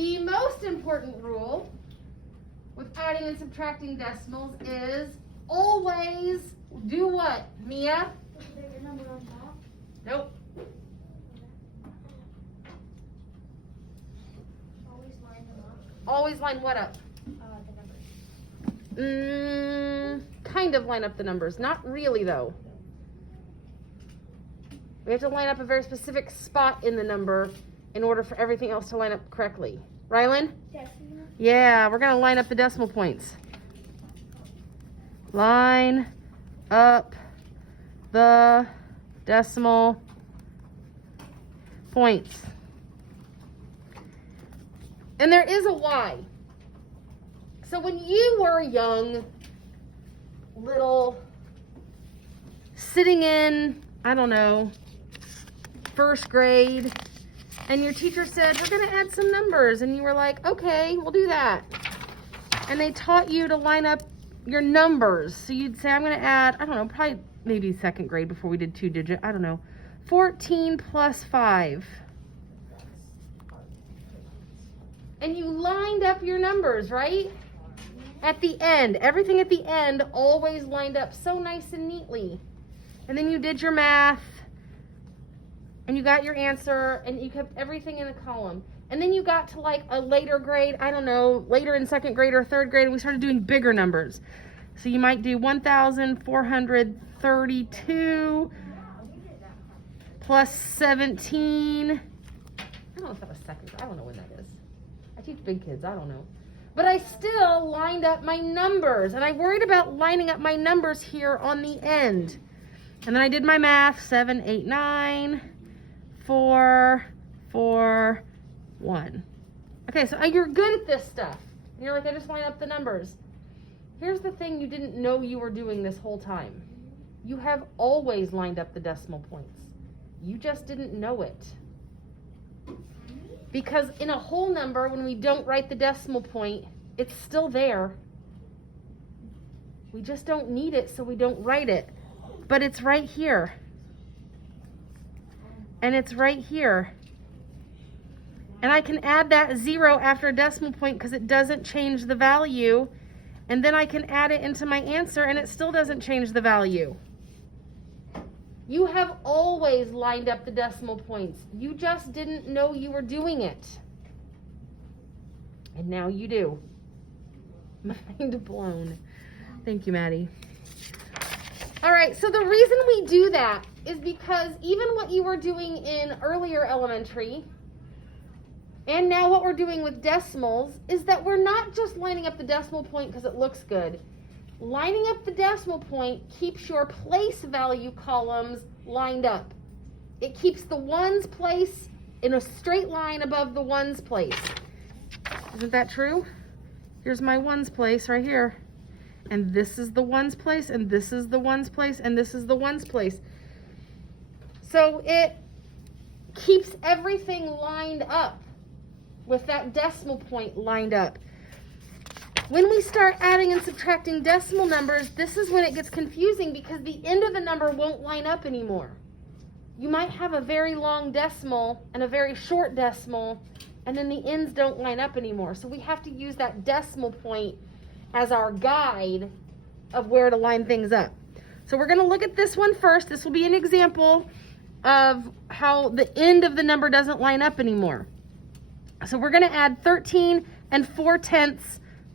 The most important rule with adding and subtracting decimals is always do what, Mia? Put the bigger number on top. Nope. Always line them up. Always line what up? The numbers. Kind of line up the numbers. Not really, though. We have to line up a very specific spot in the number in order for everything else to line up correctly. Rylan? Decimal. Yeah, we're going to line up the decimal points. Line up the decimal points. And there is a why. So when you were young, little, sitting in, I don't know, first grade, and your teacher said, we're going to add some numbers. And you were like, okay, we'll do that. And they taught you to line up your numbers. So you'd say, I'm going to add, I don't know, probably maybe second grade before we did 2-digit, I don't know, 14 plus 5. And you lined up your numbers, right? At the end, everything at the end always lined up so nice and neatly. And then you did your math, and you got your answer, and you kept everything in a column. And then you got to like a later grade, I don't know, later in second grade or third grade, and we started doing bigger numbers. So you might do 1,432 plus 17. I don't know if that was second. I don't know when that is. I teach big kids. I don't know. But I still lined up my numbers, and I worried about lining up my numbers here on the end. And then I did my math, 7, 8, 9, 4, 4, 1. Okay, so you're good at this stuff. And you're like, I just line up the numbers. Here's the thing you didn't know you were doing this whole time. You have always lined up the decimal points. You just didn't know it. Because in a whole number, when we don't write the decimal point, it's still there. We just don't need it, so we don't write it. But it's right here. And it's right here. And I can add that 0 after a decimal point because it doesn't change the value. And then I can add it into my answer and it still doesn't change the value. You have always lined up the decimal points. You just didn't know you were doing it. And now you do. Mind blown. Thank you, Maddie. All right, so the reason we do that is because even what you were doing in earlier elementary and now what we're doing with decimals is that we're not just lining up the decimal point because it looks good. Lining up the decimal point keeps your place value columns lined up. It keeps the ones place in a straight line above the ones place. Isn't that true? Here's my ones place right here. And this is the ones place, and this is the ones place, and this is the ones place. So it keeps everything lined up with that decimal point lined up. When we start adding and subtracting decimal numbers, this is when it gets confusing because the end of the number won't line up anymore. You might have a very long decimal and a very short decimal, and then the ends don't line up anymore. So we have to use that decimal point as our guide of where to line things up. So we're going to look at this one first. This will be an example of how the end of the number doesn't line up anymore. So we're going to add 13 and 4/10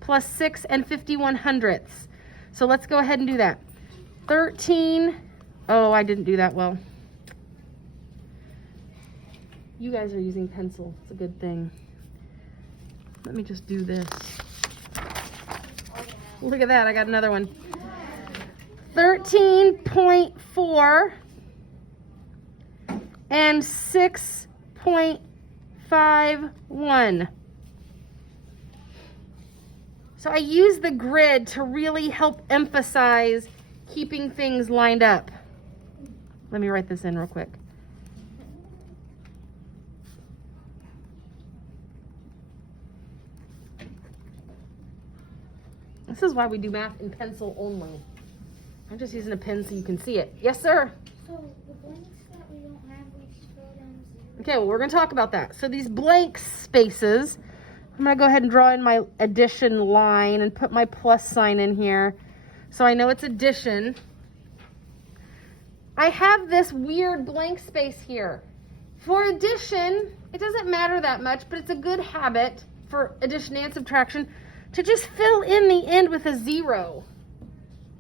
plus 6 and 51/100. So let's go ahead and do that. 13. Oh, I didn't do that well. You guys are using pencil. It's a good thing. Let me just do this. Look at that. I got another one. 13.4 and 6.51. So I use the grid to really help emphasize keeping things lined up. Let me write this in real quick. This is why we do math in pencil only. I'm just using a pen so you can see it. Yes, sir? So the blanks that we don't have, we just fill down 0. Okay, well, we're going to talk about that. So these blank spaces, I'm gonna go ahead and draw in my addition line and put my plus sign in here. So I know it's addition. I have this weird blank space here. For addition, it doesn't matter that much, but it's a good habit for addition and subtraction to just fill in the end with a 0.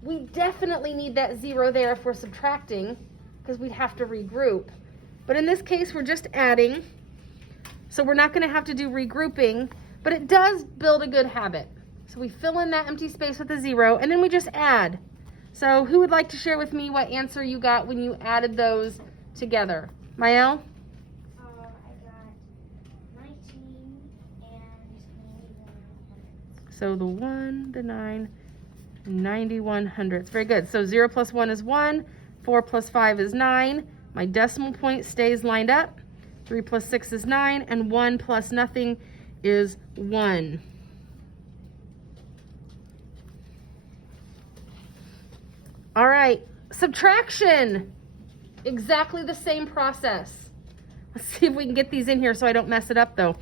We definitely need that 0 there if we're subtracting, because we'd have to regroup. But in this case, we're just adding, so we're not going to have to do regrouping, but it does build a good habit. So we fill in that empty space with a 0, and then we just add. So who would like to share with me what answer you got when you added those together? Mael? I got 19 and 91 hundredths. So the 1, the 9, 91 hundredths. Very good. So 0 plus 1 is 1. 4 plus 5 is 9. My decimal point stays lined up. 3 plus 6 is 9. And 1 plus nothing is 1. All right. Subtraction. Exactly the same process. Let's see if we can get these in here so I don't mess it up though.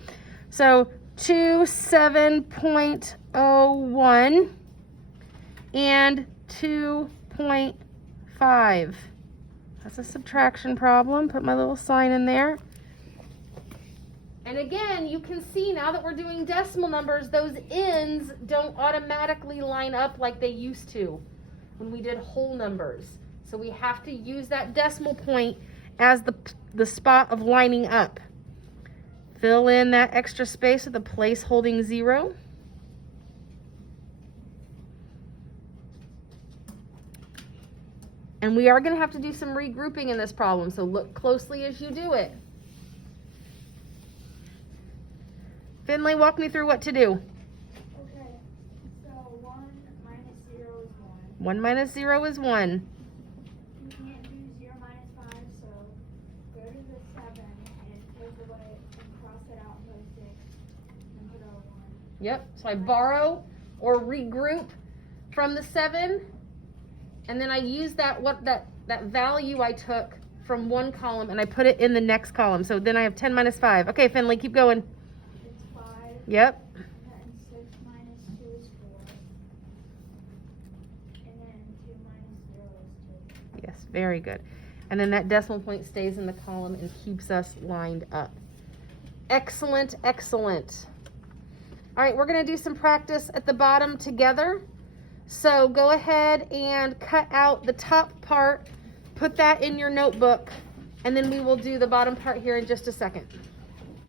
So 27.01 and 2.5. That's a subtraction problem. Put my little sign in there. And again, you can see now that we're doing decimal numbers, those ends don't automatically line up like they used to when we did whole numbers. So we have to use that decimal point as the spot of lining up. Fill in that extra space with a place holding 0. And we are going to have to do some regrouping in this problem, so look closely as you do it. Finley, walk me through what to do. Okay, so 1 minus 0 is 1. 1 minus 0 is 1. You can't do 0 minus 5, so go to the 7 and take away and cross it out and put a 6 and put a 1. Yep, so I borrow or regroup from the 7, and then I use that value I took from one column and I put it in the next column. So then I have 10 minus 5. Okay, Finley, keep going. It's 5. Yep. And then 6 minus 2 is 4. And then 2 minus 0 is 2. Yes, very good. And then that decimal point stays in the column and keeps us lined up. Excellent, excellent. All right, we're going to do some practice at the bottom together. So go ahead and cut out the top part, put that in your notebook, and then we will do the bottom part here in just a second.